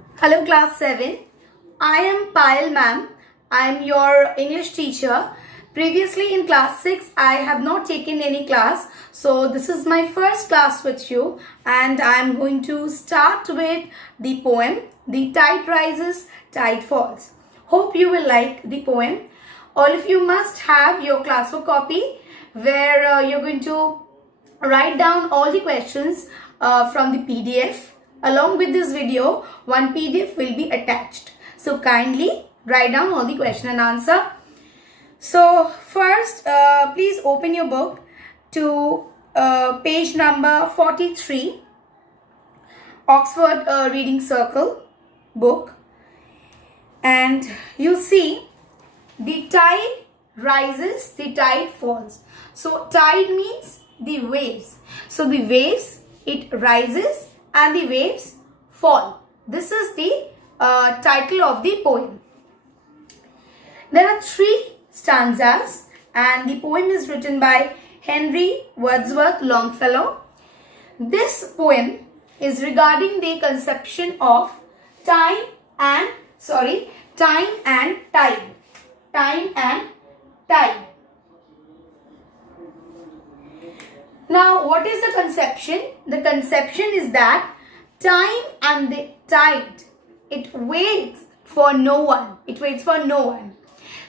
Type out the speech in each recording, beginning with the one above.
Hello class 7. I am Payel ma'am. I am your English teacher. Previously in class 6 I have not taken any class. So this is my first class with you and I am going to start with the poem The Tide Rises, Tide Falls. Hope you will like the poem. All of you must have your classwork copy where you're going to write down all the questions from the PDF. Along with this video, one PDF will be attached. So kindly write down all the question and answer. So first, please open your book to page number 43, Oxford Reading Circle book. And you see, the tide rises, the tide falls. So tide means the waves. So the waves, it rises and the waves fall. This is the title of the poem. There are 3 stanzas and the poem is written by Henry Wordsworth Longfellow. This poem is regarding the conception of time and tide. Time and tide. Now, what is the conception? The conception is that time and the tide, it waits for no one. It waits for no one.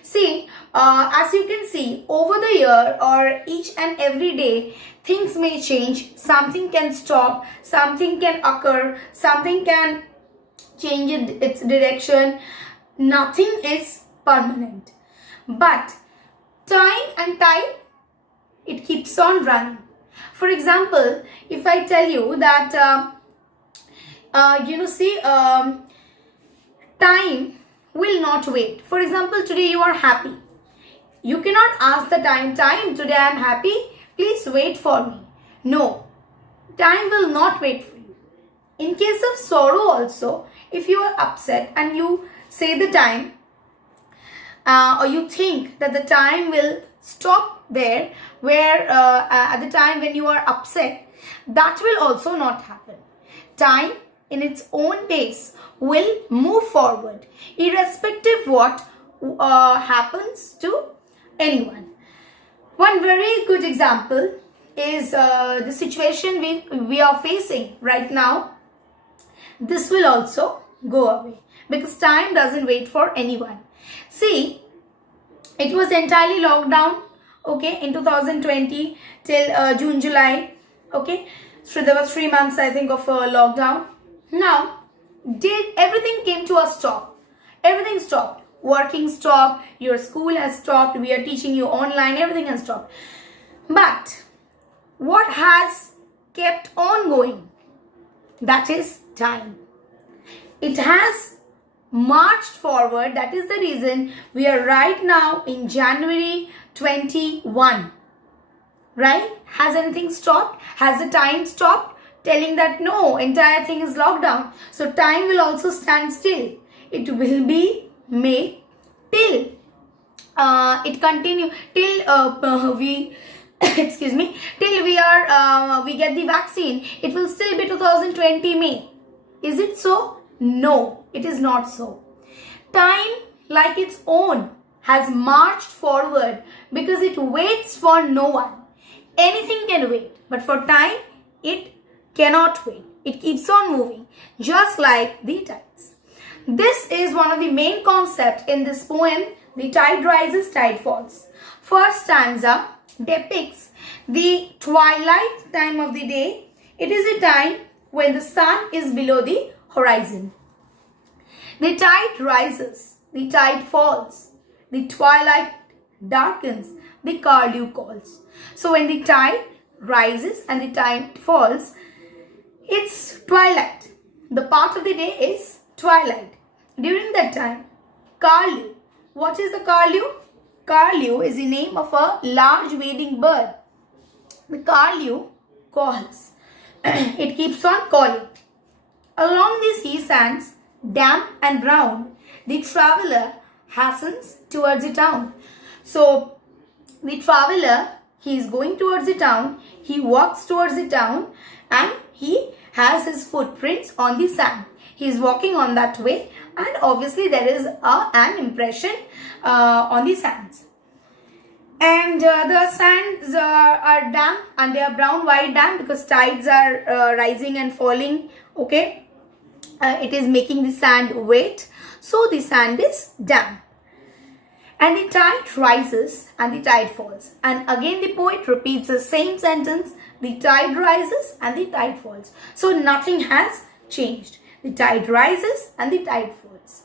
See, as you can see, over the year or each and every day, things may change. Something can stop, something can occur, something can change its direction. Nothing is permanent. But time and tide, it keeps on running. For example, if I tell you that, time will not wait. For example, today you are happy. You cannot ask the time, today I am happy, please wait for me. No, time will not wait for you. In case of sorrow also, if you are upset and you say the time, or you think that the time will stop there where at the time when you are upset, that will also not happen. Time in its own pace will move forward irrespective what happens to anyone. One very good example is the situation we are facing right now. This will also go away because time doesn't wait for anyone. See, it was entirely locked down, okay, in 2020 till June, July, okay. So there were 3 months, I think, of lockdown. Now, everything came to a stop. Everything stopped. Working stopped. Your school has stopped. We are teaching you online. Everything has stopped. But what has kept on going? That is time. It has marched forward. That is the reason we are right now in January 21. Right? Has anything stopped? Has the time stopped? Telling that no, entire thing is locked down. So time will also stand still. It will be May till it continue till we excuse me, till we get the vaccine. It will still be 2020 May. Is it so? No, it is not so. Time, like its own, has marched forward because it waits for no one. Anything can wait, but for time, it cannot wait. It keeps on moving, just like the tides. This is one of the main concepts in this poem, The Tide Rises, Tide Falls. First stanza depicts the twilight time of the day. It is a time when the sun is below the horizon. The tide rises, the tide falls, the twilight darkens, the curlew calls. So when the tide rises and the tide falls, it's twilight. The part of the day is twilight. During that time, curlew. What is the curlew? Curlew is the name of a large wading bird. The curlew calls. It keeps on calling. Along the sea sands, damp and brown, the traveler hastens towards the town. So, the traveler, he is going towards the town, he walks towards the town and he has his footprints on the sand. He is walking on that way, and obviously there is an impression on the sands. And the sands are damp, and they are brown white damp because tides are rising and falling. Okay, it is making the sand wet, so the sand is damp. And the tide rises and the tide falls. And again the poet repeats the same sentence. The tide rises and the tide falls. So nothing has changed. The tide rises and the tide falls.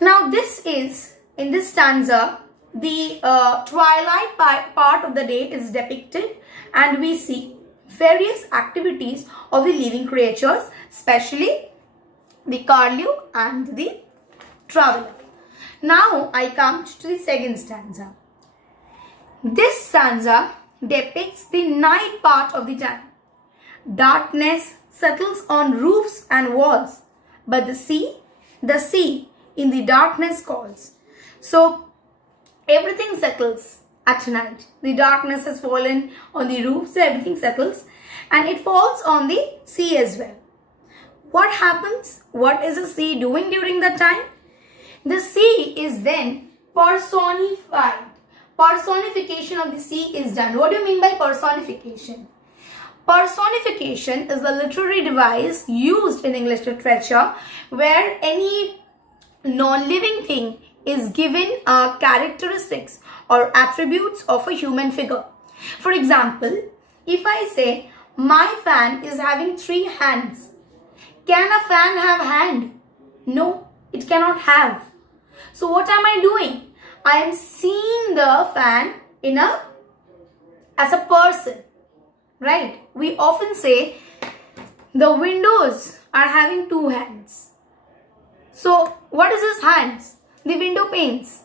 Now this is, in this stanza, the twilight part of the day is depicted, and we see various activities of the living creatures, especially the curlew and the traveler. Now I come to the second stanza. This stanza depicts the night part of the time. Darkness settles on roofs and walls, but the sea in the darkness calls. So everything settles at night. The darkness has fallen on the roofs, so everything settles, and it falls on the sea as well. What happens? What is the sea doing during that time? The sea is then personified. Personification of the sea is done. What do you mean by personification? Personification is a literary device used in English literature where any non-living thing is given characteristics or attributes of a human figure. For example, if I say my fan is having 3 hands, can a fan have hand? No, it cannot have. So what am I doing? I am seeing the fan as a person, right? We often say the windows are having 2 hands. So what is his hands? The window panes.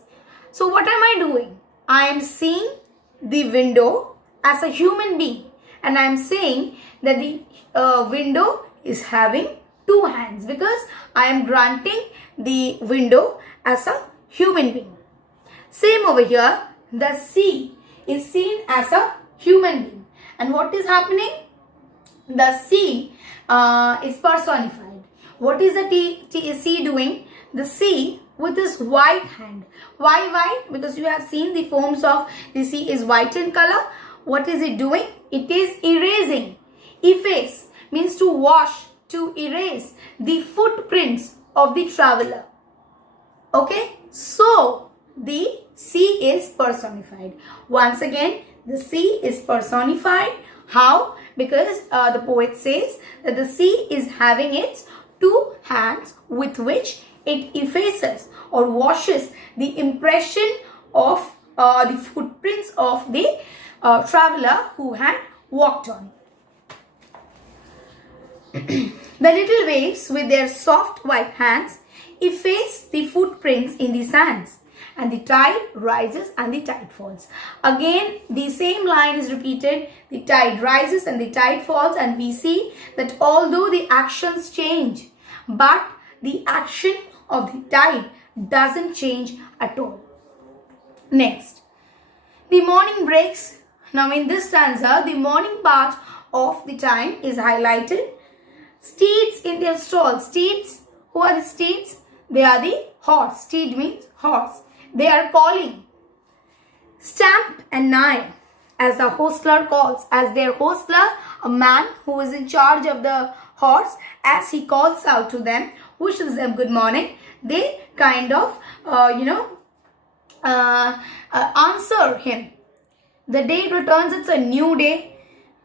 So what am I doing? I am seeing the window as a human being, and I am saying that the window is having 2 hands because I am granting the window as a human being. Same over here, the sea is seen as a human being. And what is happening? The sea is personified. What is the sea doing? The sea with this white hand. Why white? Because you have seen the foams of the sea is white in color. What is it doing? It is erasing. Efface means to wash, to erase the footprints of the traveler. Okay, so the sea is personified. Once again, the sea is personified. How? Because the poet says that the sea is having its 2 hands with which it effaces or washes the impression of the footprints of the traveler who had walked on. The little waves with their soft white hands efface the footprints in the sands, and the tide rises and the tide falls. Again, the same line is repeated. The tide rises and the tide falls, and we see that although the actions change, but the action of the tide doesn't change at all. Next, the morning breaks. Now in this stanza, the morning part of the time is highlighted. Steeds in their stalls. Steeds, who are the steeds? They are the horse. Steed means horse. They are calling. Stamp and nigh, as the hostler calls. As their hostler, a man who is in charge of the horse, as he calls out to them, wishes them good morning, they kind of, answer him. The day returns, it's a new day,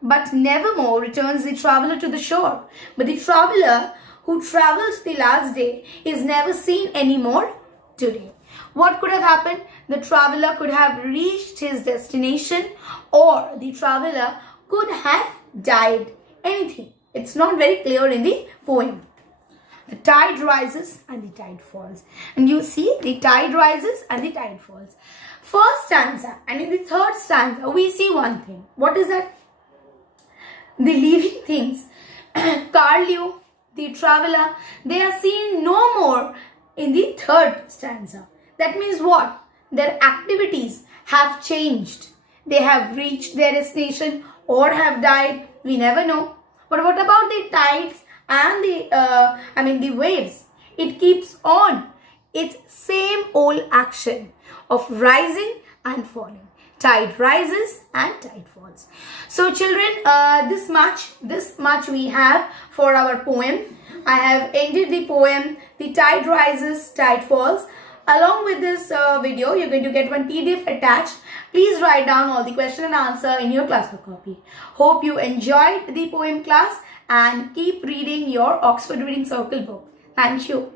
but nevermore returns the traveler to the shore. But the traveler who travels the last day is never seen anymore today. What could have happened? The traveler could have reached his destination, or the traveler could have died. Anything. It's not very clear in the poem. The tide rises and the tide falls. And you see, the tide rises and the tide falls. First stanza and in the third stanza, we see one thing. What is that? The living things, curlew, the traveler, they are seen no more in the third stanza. That means what? Their activities have changed. They have reached their destination or have died. We never know. But what about the tides and the waves. It keeps on its same old action of rising and falling. Tide rises and tide falls. So children, this much we have for our poem. I have ended the poem, The Tide Rises, Tide Falls. Along with this video, you're going to get one PDF attached. Please write down all the question and answer in your classbook copy. Hope you enjoyed the poem class and keep reading your Oxford Reading Circle book. Thank you.